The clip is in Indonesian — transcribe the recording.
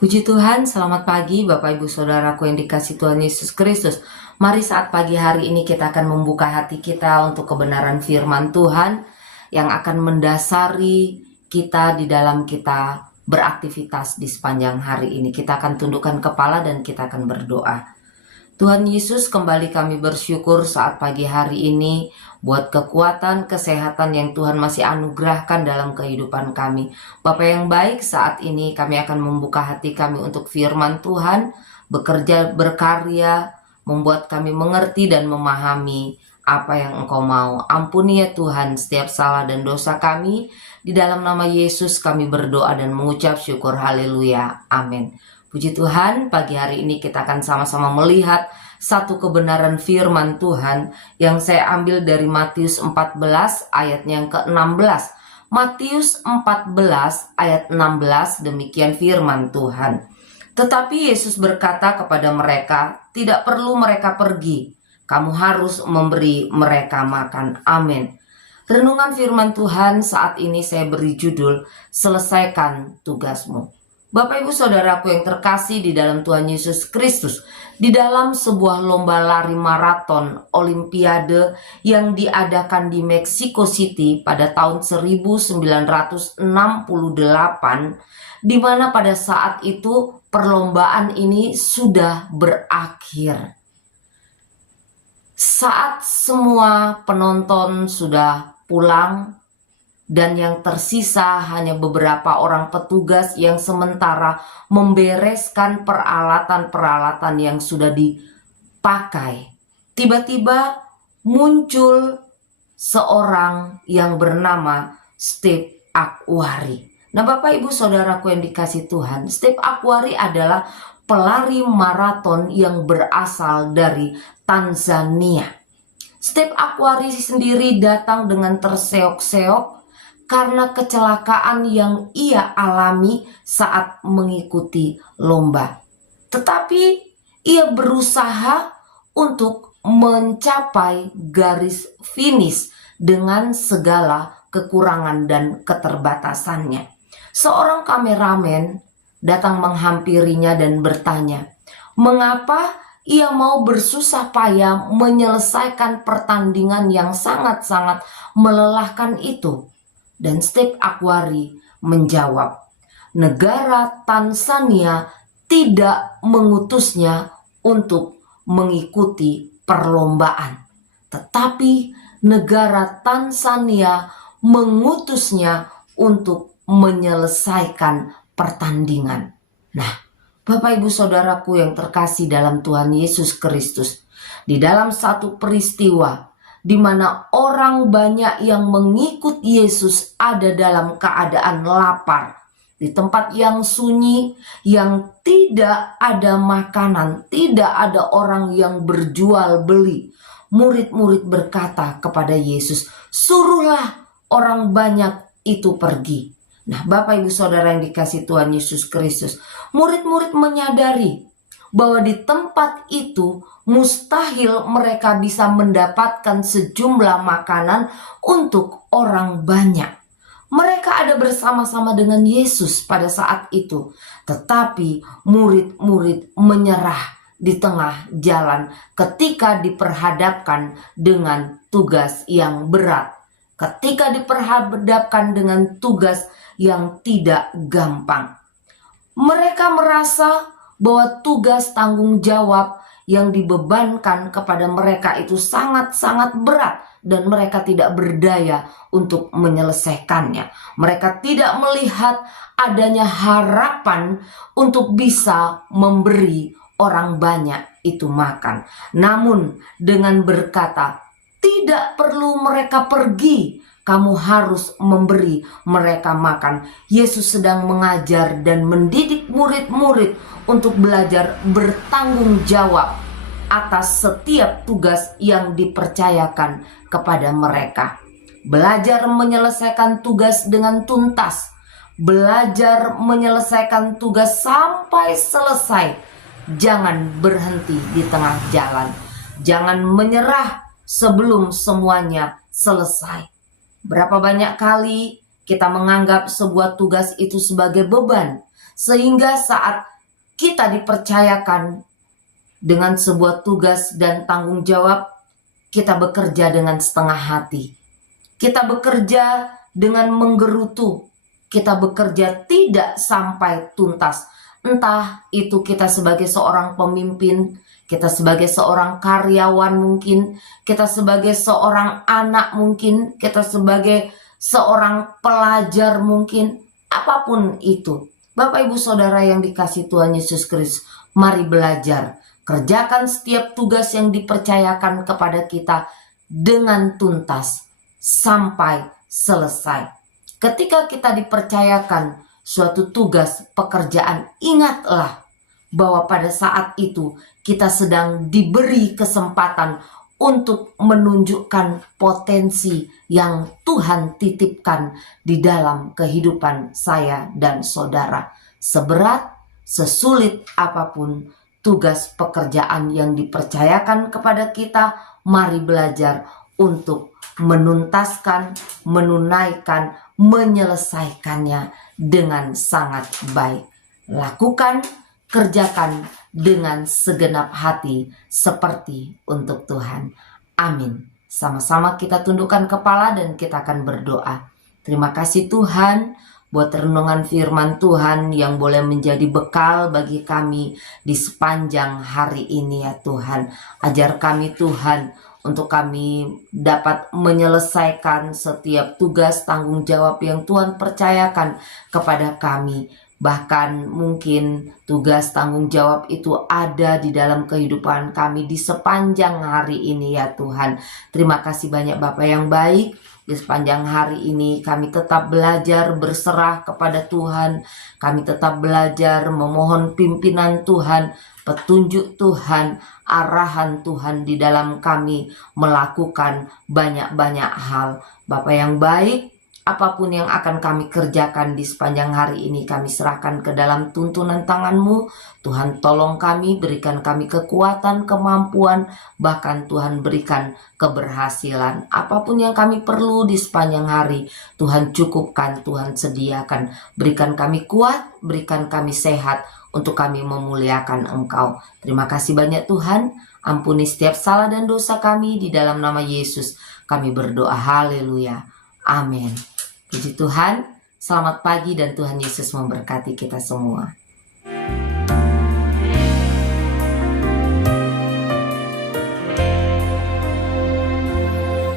Puji Tuhan, selamat pagi Bapak Ibu Saudaraku yang dikasihi Tuhan Yesus Kristus. Mari saat pagi hari ini kita akan membuka hati kita untuk kebenaran firman Tuhan yang akan mendasari kita di dalam kita beraktivitas di sepanjang hari ini. Kita akan tundukkan kepala dan kita akan berdoa. Tuhan Yesus, kembali kami bersyukur saat pagi hari ini buat kekuatan, kesehatan yang Tuhan masih anugerahkan dalam kehidupan kami. Bapa yang baik, saat ini kami akan membuka hati kami untuk firman Tuhan, bekerja, berkarya, membuat kami mengerti dan memahami apa yang Engkau mau. Ampuni ya Tuhan setiap salah dan dosa kami. Di dalam nama Yesus kami berdoa dan mengucap syukur. Haleluya. Amin. Puji Tuhan, pagi hari ini kita akan sama-sama melihat satu kebenaran firman Tuhan yang saya ambil dari Matius 14 ayatnya yang ke-16. Matius 14 ayat 16, demikian firman Tuhan. Tetapi Yesus berkata kepada mereka, tidak perlu mereka pergi, kamu harus memberi mereka makan. Amin. Renungan firman Tuhan saat ini saya beri judul, selesaikan tugasmu. Bapak Ibu Saudaraku yang terkasih di dalam Tuhan Yesus Kristus, di dalam sebuah lomba lari maraton Olimpiade yang diadakan di Mexico City pada tahun 1968, di mana pada saat itu perlombaan ini sudah berakhir. Saat semua penonton sudah pulang, dan yang tersisa hanya beberapa orang petugas yang sementara membereskan peralatan-peralatan yang sudah dipakai. Tiba-tiba muncul seorang yang bernama Steve Akhwari. Nah, Bapak Ibu Saudaraku yang dikasihi Tuhan, Steve Akhwari adalah pelari maraton yang berasal dari Tanzania. Steve Akhwari sendiri datang dengan terseok-seok karena kecelakaan yang ia alami saat mengikuti lomba. Tetapi ia berusaha untuk mencapai garis finish dengan segala kekurangan dan keterbatasannya. Seorang kameramen datang menghampirinya dan bertanya, mengapa ia mau bersusah payah menyelesaikan pertandingan yang sangat-sangat melelahkan itu? Dan Steve Akhwari menjawab, negara Tanzania tidak mengutusnya untuk mengikuti perlombaan, tetapi negara Tanzania mengutusnya untuk menyelesaikan pertandingan. Nah, Bapak Ibu Saudaraku yang terkasih dalam Tuhan Yesus Kristus, di dalam satu peristiwa di mana orang banyak yang mengikut Yesus ada dalam keadaan lapar, di tempat yang sunyi, yang tidak ada makanan, tidak ada orang yang berjual beli. Murid-murid berkata kepada Yesus, suruhlah orang banyak itu pergi. Nah, Bapak Ibu Saudara yang dikasihi Tuhan Yesus Kristus, murid-murid menyadari bahwa di tempat itu mustahil mereka bisa mendapatkan sejumlah makanan untuk orang banyak. Mereka ada bersama-sama dengan Yesus pada saat itu, tetapi murid-murid menyerah di tengah jalan ketika diperhadapkan dengan tugas yang berat, ketika diperhadapkan dengan tugas yang tidak gampang. Mereka merasa bahwa tugas tanggung jawab yang dibebankan kepada mereka itu sangat-sangat berat dan mereka tidak berdaya untuk menyelesaikannya. Mereka tidak melihat adanya harapan untuk bisa memberi orang banyak itu makan. Namun dengan berkata, tidak perlu mereka pergi, kamu harus memberi mereka makan. Yesus sedang mengajar dan mendidik murid-murid untuk belajar bertanggung jawab atas setiap tugas yang dipercayakan kepada mereka. Belajar menyelesaikan tugas dengan tuntas. Belajar menyelesaikan tugas sampai selesai. Jangan berhenti di tengah jalan. Jangan menyerah sebelum semuanya selesai. Berapa banyak kali kita menganggap sebuah tugas itu sebagai beban, sehingga saat kita dipercayakan dengan sebuah tugas dan tanggung jawab, kita bekerja dengan setengah hati. Kita bekerja dengan menggerutu. Kita bekerja tidak sampai tuntas. Entah itu kita sebagai seorang pemimpin, kita sebagai seorang karyawan mungkin, kita sebagai seorang anak mungkin, kita sebagai seorang pelajar mungkin, apapun itu. Bapak Ibu Saudara yang dikasihi Tuhan Yesus Kristus, mari belajar. Kerjakan setiap tugas yang dipercayakan kepada kita dengan tuntas sampai selesai. Ketika kita dipercayakan suatu tugas pekerjaan, ingatlah bahwa pada saat itu kita sedang diberi kesempatan untuk menunjukkan potensi yang Tuhan titipkan di dalam kehidupan saya dan saudara. Seberat, sesulit apapun tugas pekerjaan yang dipercayakan kepada kita, mari belajar untuk menuntaskan, menunaikan, menyelesaikannya dengan sangat baik. Lakukan, kerjakan dengan segenap hati seperti untuk Tuhan. Amin. Sama-sama kita tundukkan kepala dan kita akan berdoa. Terima kasih Tuhan buat renungan firman Tuhan yang boleh menjadi bekal bagi kami di sepanjang hari ini ya Tuhan. Ajar kami Tuhan untuk kami dapat menyelesaikan setiap tugas tanggung jawab yang Tuhan percayakan kepada kami. Bahkan mungkin tugas tanggung jawab itu ada di dalam kehidupan kami di sepanjang hari ini ya Tuhan. Terima kasih banyak Bapa yang baik. Di sepanjang hari ini kami tetap belajar berserah kepada Tuhan. Kami tetap belajar memohon pimpinan Tuhan, petunjuk Tuhan, arahan Tuhan di dalam kami melakukan banyak-banyak hal. Bapa yang baik, apapun yang akan kami kerjakan di sepanjang hari ini kami serahkan ke dalam tuntunan tangan-Mu. Tuhan tolong kami, berikan kami kekuatan, kemampuan, bahkan Tuhan berikan keberhasilan. Apapun yang kami perlu di sepanjang hari, Tuhan cukupkan, Tuhan sediakan. Berikan kami kuat, berikan kami sehat untuk kami memuliakan Engkau. Terima kasih banyak Tuhan, ampuni setiap salah dan dosa kami di dalam nama Yesus. Kami berdoa, haleluya. Amin. Puji Tuhan, selamat pagi dan Tuhan Yesus memberkati kita semua.